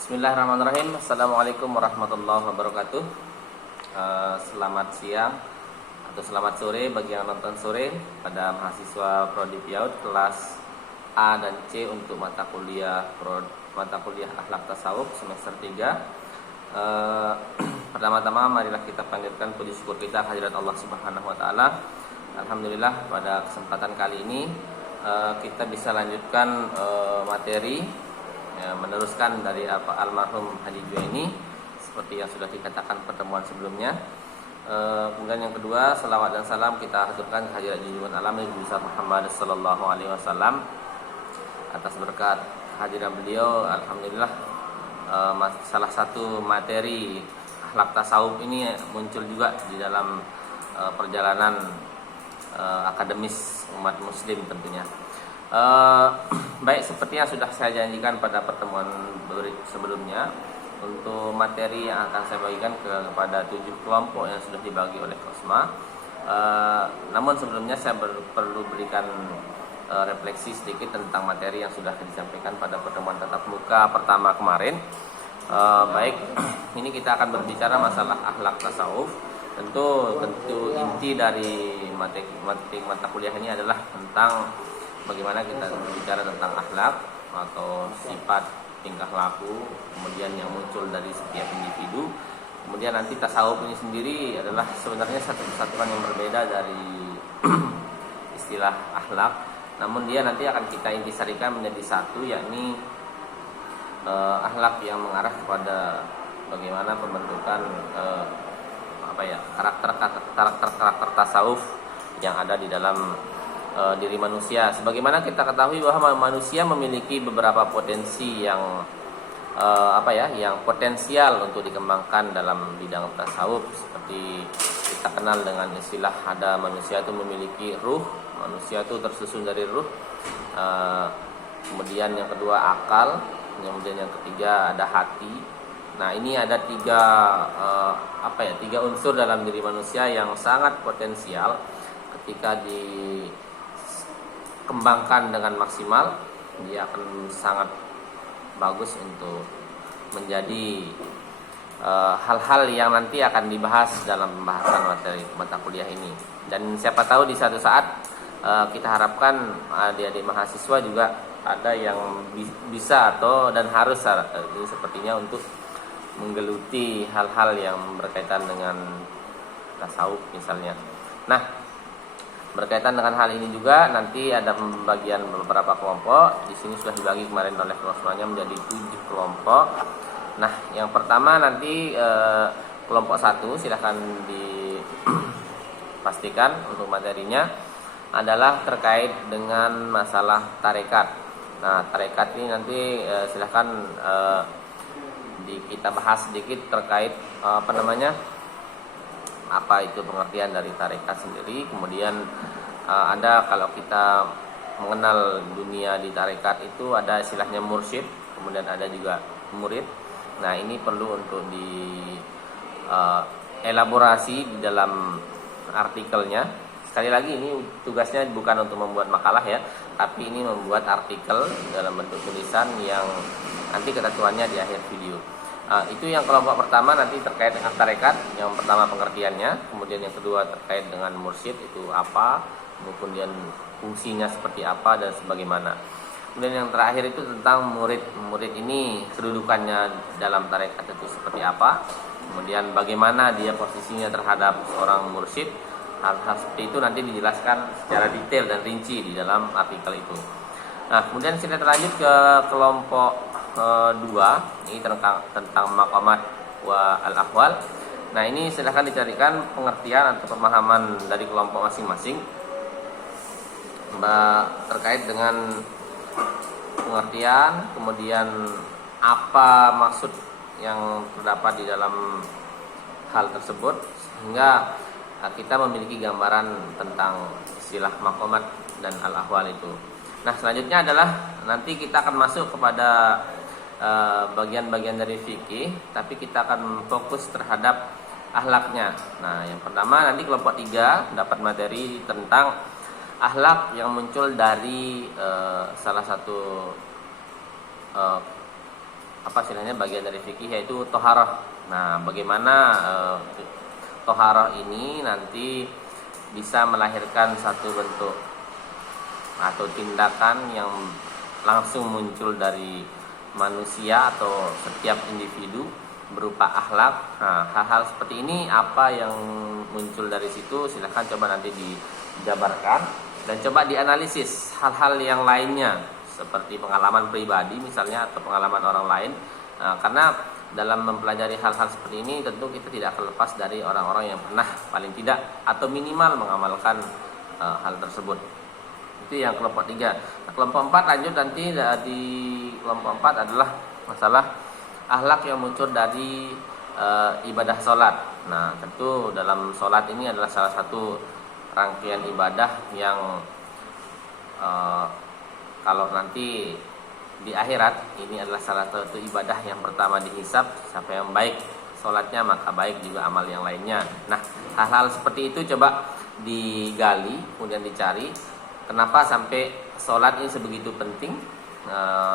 Bismillahirrahmanirrahim. Assalamualaikum warahmatullahi wabarakatuh. Selamat siang atau selamat sore bagi yang nonton sore pada mahasiswa Prodi PIAUD kelas A dan C untuk mata kuliah Akhlak Tasawuf semester 3. Pertama-tama marilah kita panjatkan puji syukur kita kehadirat Allah Subhanahu wa taala. Alhamdulillah pada kesempatan kali ini kita bisa lanjutkan materi meneruskan dari almarhum Haji Juwaini seperti yang sudah dikatakan pertemuan sebelumnya. Kemudian yang kedua, salawat dan salam kita haturkan kehadirat junjungan alam Nabi besar Muhammad sallallahu alaihi wasallam. Atas berkat kehadiran beliau, alhamdulillah salah satu materi akhlak tasawuf ini muncul juga di dalam perjalanan akademis umat muslim tentunya. Baik, seperti yang sudah saya janjikan pada pertemuan sebelumnya, untuk materi yang akan saya bagikan kepada 7 kelompok yang sudah dibagi oleh Kosma. Namun sebelumnya saya perlu berikan refleksi sedikit tentang materi yang sudah disampaikan pada pertemuan tatap muka pertama kemarin. Baik, ini kita akan berbicara masalah akhlak tasawuf. Tentu inti dari materi mata kuliah ini adalah tentang bagaimana kita berbicara tentang akhlak atau sifat tingkah laku, kemudian yang muncul dari setiap individu. Kemudian nanti tasawuf ini sendiri adalah sebenarnya satu kesatuan yang berbeda dari istilah akhlak. Namun dia nanti akan kita intisarikan menjadi satu, yakni akhlak yang mengarah kepada bagaimana pembentukan karakter tasawuf yang ada di dalam diri manusia. Sebagaimana kita ketahui bahwa manusia memiliki beberapa potensi yang yang potensial untuk dikembangkan dalam bidang tasawuf. Seperti kita kenal dengan istilah ada manusia itu memiliki ruh, manusia itu tersusun dari ruh. Kemudian yang kedua akal, kemudian yang ketiga ada hati. Nah, ini ada tiga unsur dalam diri manusia yang sangat potensial. Ketika dikembangkan dengan maksimal, dia akan sangat bagus untuk menjadi hal-hal yang nanti akan dibahas dalam pembahasan materi mata kuliah ini. Dan siapa tahu di suatu saat kita harapkan adik-adik mahasiswa juga ada yang bisa dan harus ini sepertinya untuk menggeluti hal-hal yang berkaitan dengan tasawuf misalnya. Nah, berkaitan dengan hal ini juga nanti ada pembagian beberapa kelompok. Di sini sudah dibagi kemarin oleh kelompoknya menjadi 7 kelompok. Nah, yang pertama nanti kelompok 1 silahkan dipastikan untuk materinya adalah terkait dengan masalah tarekat. Nah, tarekat ini nanti silahkan kita bahas sedikit terkait apa itu pengertian dari tarekat sendiri. Kemudian ada, kalau kita mengenal dunia di tarekat itu ada istilahnya mursyid, kemudian ada juga murid. Nah, ini perlu untuk elaborasi di dalam artikelnya. Sekali lagi, ini tugasnya bukan untuk membuat makalah ya, tapi ini membuat artikel dalam bentuk tulisan yang nanti ketentuannya di akhir video. Itu yang kelompok pertama nanti terkait dengan tarekat. Yang pertama pengertiannya, kemudian yang kedua terkait dengan mursyid itu apa, kemudian fungsinya seperti apa dan sebagaimana. Kemudian yang terakhir itu tentang murid. Murid ini kedudukannya dalam tarekat itu seperti apa, kemudian bagaimana dia posisinya terhadap seorang mursyid. Hal-hal seperti itu nanti dijelaskan secara detail dan rinci di dalam artikel itu. Nah, kemudian kita lanjut ke kelompok 2, ini tentang maqamat wa al-ahwal. Nah, ini silahkan dicarikan pengertian atau pemahaman dari kelompok masing-masing terkait dengan pengertian, kemudian apa maksud yang terdapat di dalam hal tersebut, sehingga kita memiliki gambaran tentang istilah maqamat dan al-ahwal itu. Nah, selanjutnya adalah nanti kita akan masuk kepada bagian-bagian dari fikih, tapi kita akan fokus terhadap akhlaknya. Nah, yang pertama nanti kelompok 3 dapat materi tentang akhlak yang muncul dari salah satu apa istilahnya, bagian dari fikih, yaitu toharah. Nah, bagaimana toharah ini nanti bisa melahirkan satu bentuk atau tindakan yang langsung muncul dari manusia atau setiap individu berupa akhlak. Nah, hal-hal seperti ini apa yang muncul dari situ, silahkan coba nanti dijabarkan dan coba dianalisis hal-hal yang lainnya seperti pengalaman pribadi misalnya atau pengalaman orang lain. Nah, karena dalam mempelajari hal-hal seperti ini tentu kita tidak akan lepas dari orang-orang yang pernah paling tidak atau minimal mengamalkan hal tersebut. Itu yang kelompok 3. Nah, kelompok 4 lanjut nanti. Di kelompok 4 adalah masalah akhlak yang muncul dari ibadah sholat. Nah, tentu dalam sholat ini adalah salah satu rangkaian ibadah yang kalau nanti di akhirat ini adalah salah satu ibadah yang pertama dihisab. Siapa yang baik sholatnya maka baik juga amal yang lainnya. Nah, hal-hal seperti itu coba digali kemudian dicari kenapa sampai sholat ini sebegitu penting,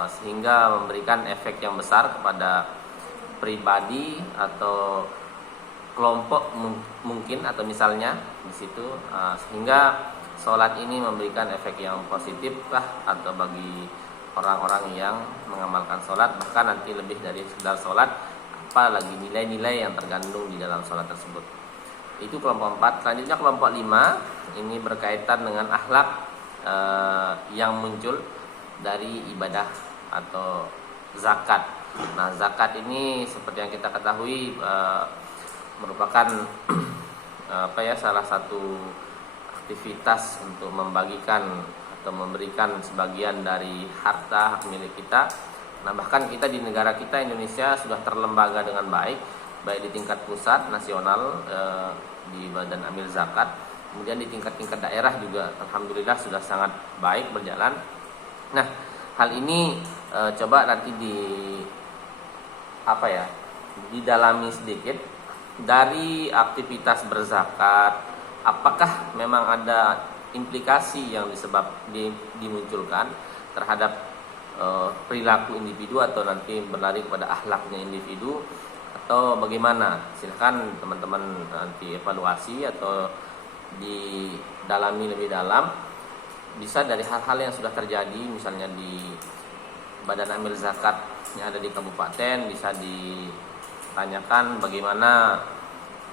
sehingga memberikan efek yang besar kepada pribadi atau kelompok mungkin, atau misalnya di situ, sehingga sholat ini memberikan efek yang positif kah atau bagi orang-orang yang mengamalkan sholat, bahkan nanti lebih dari sekedar sholat, apalagi nilai-nilai yang terkandung di dalam sholat tersebut. Itu kelompok 4. Selanjutnya kelompok 5 ini berkaitan dengan akhlak yang muncul dari ibadah atau zakat. Nah, zakat ini seperti yang kita ketahui merupakan salah satu aktivitas untuk membagikan atau memberikan sebagian dari harta hak milik kita. Nah, bahkan kita di negara kita Indonesia sudah terlembaga dengan baik di tingkat pusat nasional di Badan Amil Zakat, kemudian di tingkat-tingkat daerah juga alhamdulillah sudah sangat baik berjalan. Nah, hal ini coba nanti didalami sedikit dari aktivitas berzakat. Apakah memang ada implikasi yang dimunculkan terhadap perilaku individu atau nanti berlari kepada akhlaknya individu atau bagaimana? Silahkan teman-teman nanti evaluasi atau didalami lebih dalam. Bisa dari hal-hal yang sudah terjadi misalnya di Badan Amil Zakat yang ada di kabupaten, bisa ditanyakan bagaimana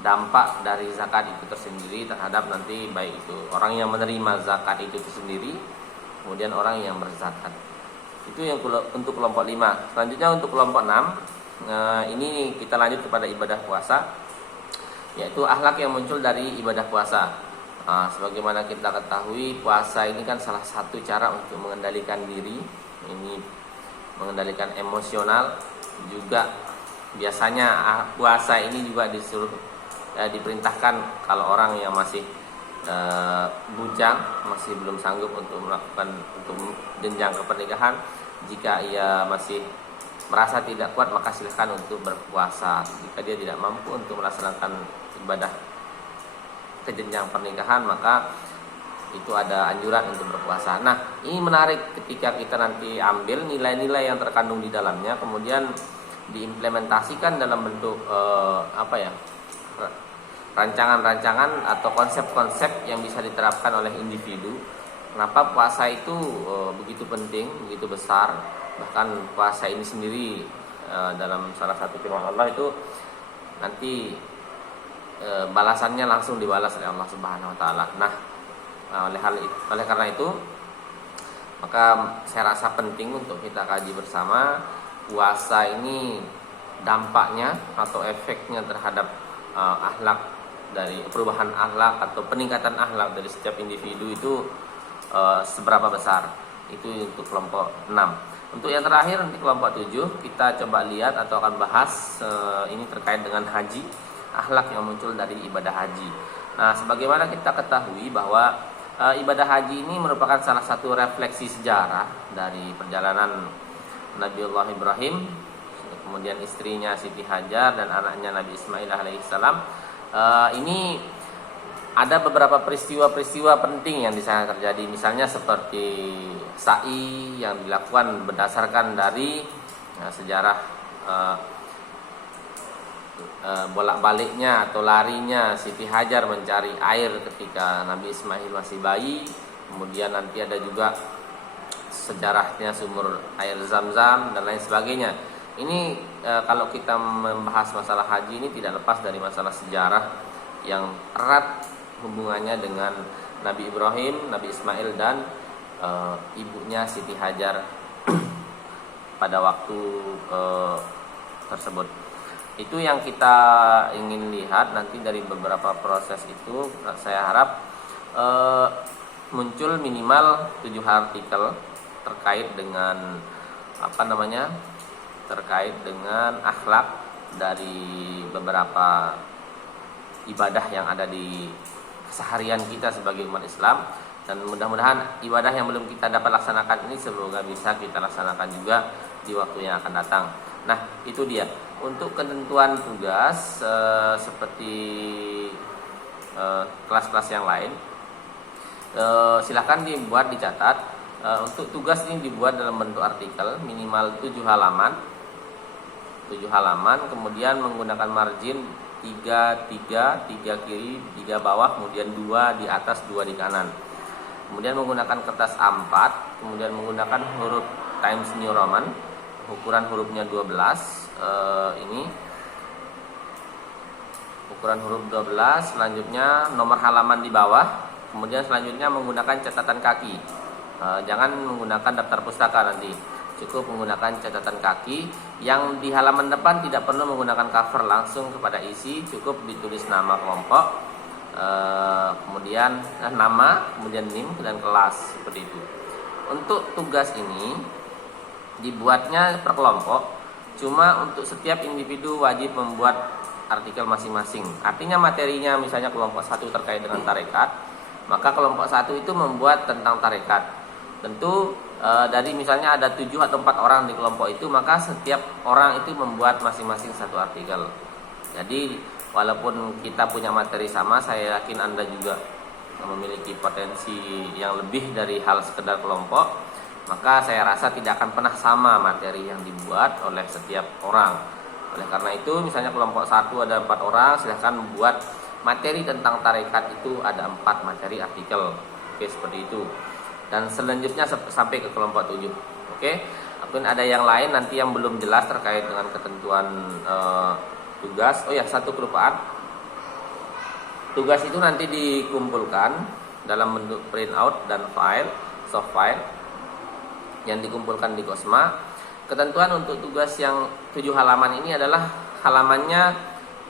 dampak dari zakat itu tersendiri terhadap nanti baik itu orang yang menerima zakat itu sendiri, kemudian orang yang berzakat. Itu yang untuk kelompok 5. Selanjutnya untuk kelompok 6, ini kita lanjut kepada ibadah puasa, yaitu akhlak yang muncul dari ibadah puasa. Sebagaimana kita ketahui, puasa ini kan salah satu cara untuk mengendalikan diri, ini mengendalikan emosional juga. Biasanya puasa ini juga diperintahkan kalau orang yang masih bujang, masih belum sanggup untuk jenjang ke pernikahan. Jika ia masih merasa tidak kuat, maka silakan untuk berpuasa. Jika dia tidak mampu untuk melaksanakan ibadah ke jenjang pernikahan, maka itu ada anjuran untuk berpuasa. Nah, ini menarik ketika kita nanti ambil nilai-nilai yang terkandung di dalamnya, kemudian diimplementasikan dalam bentuk rancangan-rancangan atau konsep-konsep yang bisa diterapkan oleh individu. Kenapa puasa itu begitu penting, begitu besar? Bahkan puasa ini sendiri dalam salah satu firman Allah itu nanti balasannya langsung dibalas oleh Allah Subhanahu wa taala. Nah, oleh karena itu maka saya rasa penting untuk kita kaji bersama puasa ini, dampaknya atau efeknya terhadap akhlak, dari perubahan akhlak atau peningkatan akhlak dari setiap individu itu seberapa besar. Itu untuk kelompok 6. Untuk yang terakhir nanti kelompok 7 kita coba lihat atau akan bahas ini terkait dengan haji, akhlak yang muncul dari ibadah haji. Nah, sebagaimana kita ketahui bahwa ibadah haji ini merupakan salah satu refleksi sejarah dari perjalanan Nabiullah Ibrahim, kemudian istrinya Siti Hajar dan anaknya Nabi Ismail alaihissalam. Ini ada beberapa peristiwa-peristiwa penting yang di sana terjadi, misalnya seperti sa'i yang dilakukan berdasarkan dari sejarah bolak-baliknya atau larinya Siti Hajar mencari air ketika Nabi Ismail masih bayi. Kemudian nanti ada juga sejarahnya sumur air Zam-Zam dan lain sebagainya. Ini kalau kita membahas masalah haji ini tidak lepas dari masalah sejarah yang erat hubungannya dengan Nabi Ibrahim, Nabi Ismail dan ibunya Siti Hajar pada waktu tersebut. Itu yang kita ingin lihat nanti dari beberapa proses itu. Saya harap muncul minimal 7 artikel terkait dengan terkait dengan akhlak dari beberapa ibadah yang ada di keseharian kita sebagai umat Islam, dan mudah-mudahan ibadah yang belum kita dapat laksanakan ini semoga bisa kita laksanakan juga di waktu yang akan datang. Nah, itu dia. Untuk ketentuan tugas seperti kelas-kelas yang lain, silakan dibuat, dicatat. Untuk tugas ini dibuat dalam bentuk artikel minimal 7 halaman. 7 halaman, kemudian menggunakan margin 3 kiri, 3 bawah, kemudian 2 di atas, 2 di kanan. Kemudian menggunakan kertas A4, kemudian menggunakan huruf Times New Roman, ukuran hurufnya 12. Ini ukuran huruf 12. Selanjutnya nomor halaman di bawah. Kemudian selanjutnya menggunakan catatan kaki. Jangan menggunakan daftar pustaka nanti. Cukup menggunakan catatan kaki. Yang di halaman depan tidak perlu menggunakan cover, langsung kepada isi. Cukup ditulis nama kelompok, kemudian nama, kemudian NIM dan kelas, seperti itu. Untuk tugas ini dibuatnya per kelompok. Cuma untuk setiap individu wajib membuat artikel masing-masing. Artinya materinya misalnya kelompok 1 terkait dengan tarekat, maka kelompok 1 itu membuat tentang tarekat. Tentu dari misalnya ada 7 atau 4 orang di kelompok itu, maka setiap orang itu membuat masing-masing 1 artikel. Jadi walaupun kita punya materi sama, saya yakin Anda juga memiliki potensi yang lebih dari hal sekedar kelompok. Maka saya rasa tidak akan pernah sama materi yang dibuat oleh setiap orang. Oleh karena itu, misalnya kelompok 1 ada 4 orang, silahkan membuat materi tentang tarekat itu ada 4 materi artikel. Oke, seperti itu. Dan selanjutnya sampai ke kelompok 7. Oke. Mungkin ada yang lain nanti yang belum jelas terkait dengan ketentuan tugas. Oh ya, satu kelupaan. Tugas itu nanti dikumpulkan dalam bentuk printout dan file, soft file yang dikumpulkan di Kosma. Ketentuan untuk tugas yang 7 halaman ini adalah halamannya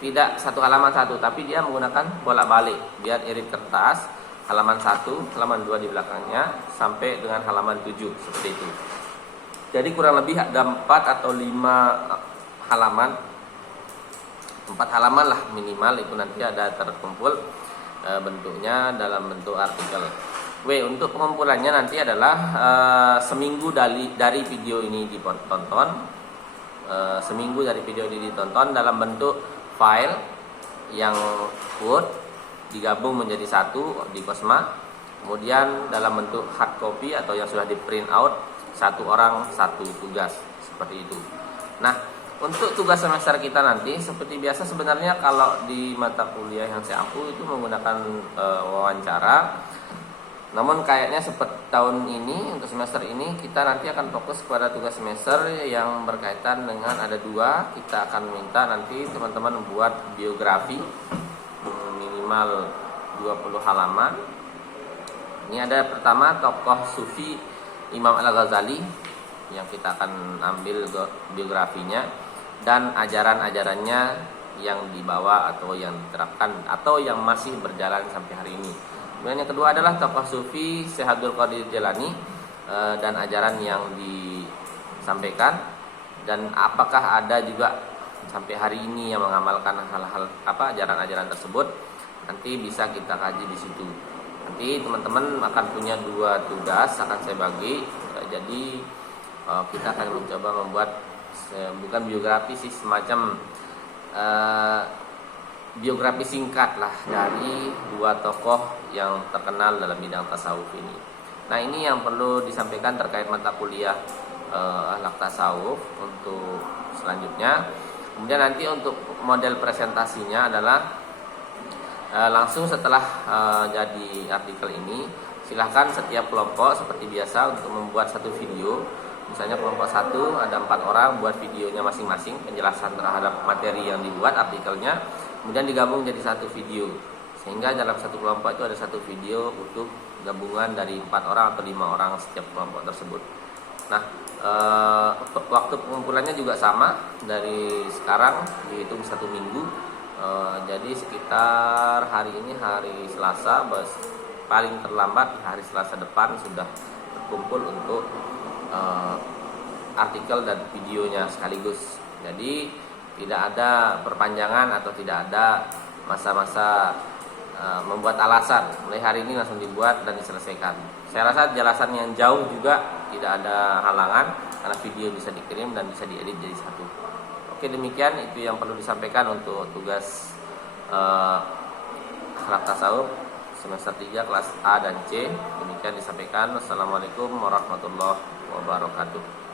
tidak 1 halaman 1, tapi dia menggunakan bolak-balik biar irit kertas. Halaman 1, halaman 2 di belakangnya sampai dengan halaman 7, seperti itu. Jadi kurang lebih ada 4 atau 5 halaman. 4 halaman lah minimal, itu nanti ada terkumpul bentuknya dalam bentuk artikel. Untuk pengumpulannya nanti adalah seminggu dari video ini ditonton. Seminggu dari video ini ditonton dalam bentuk file yang Word digabung menjadi 1 di Kosma. Kemudian dalam bentuk hard copy atau yang sudah di print out, 1 orang 1 tugas, seperti itu. Nah, untuk tugas semester kita nanti seperti biasa, sebenarnya kalau di mata kuliah yang saya ampu itu menggunakan wawancara. Namun kayaknya seperti tahun ini, untuk semester ini kita nanti akan fokus kepada tugas semester yang berkaitan dengan ada 2. Kita akan minta nanti teman-teman membuat biografi minimal 20 halaman. Ini ada pertama tokoh Sufi Imam Al-Ghazali yang kita akan ambil biografinya dan ajaran-ajarannya yang dibawa atau yang diterapkan atau yang masih berjalan sampai hari ini. Kemudian yang kedua adalah tokoh Sufi Syekh Abdul Qadir Jailani dan ajaran yang disampaikan, dan apakah ada juga sampai hari ini yang mengamalkan hal-hal ajaran-ajaran tersebut. Nanti bisa kita kaji di situ. Nanti teman-teman akan punya 2 tugas, akan saya bagi. Jadi kita akan mencoba membuat bukan biografi sih, semacam biografi singkat lah dari 2 tokoh yang terkenal dalam bidang tasawuf ini. Nah, ini yang perlu disampaikan terkait mata kuliah akhlak tasawuf untuk selanjutnya. Kemudian nanti untuk model presentasinya adalah langsung setelah jadi artikel ini, silahkan setiap kelompok seperti biasa untuk membuat satu video. Misalnya kelompok 1 ada 4 orang buat videonya masing-masing, penjelasan terhadap materi yang dibuat artikelnya, kemudian digabung jadi satu video, sehingga dalam satu kelompok itu ada satu video utuh gabungan dari 4 orang atau 5 orang setiap kelompok tersebut. Nah, waktu pengumpulannya juga sama, dari sekarang dihitung 1 minggu. Jadi sekitar hari ini hari Selasa, paling terlambat hari Selasa depan sudah terkumpul untuk artikel dan videonya sekaligus. Jadi tidak ada perpanjangan atau tidak ada masa-masa membuat alasan. Mulai hari ini langsung dibuat dan diselesaikan. Saya rasa jelasan yang jauh juga tidak ada halangan, karena video bisa dikirim dan bisa diedit jadi satu. Oke, demikian itu yang perlu disampaikan untuk tugas akhlak tasawuf semester 3 kelas A dan C. Demikian disampaikan. Wassalamualaikum warahmatullahi wabarakatuh.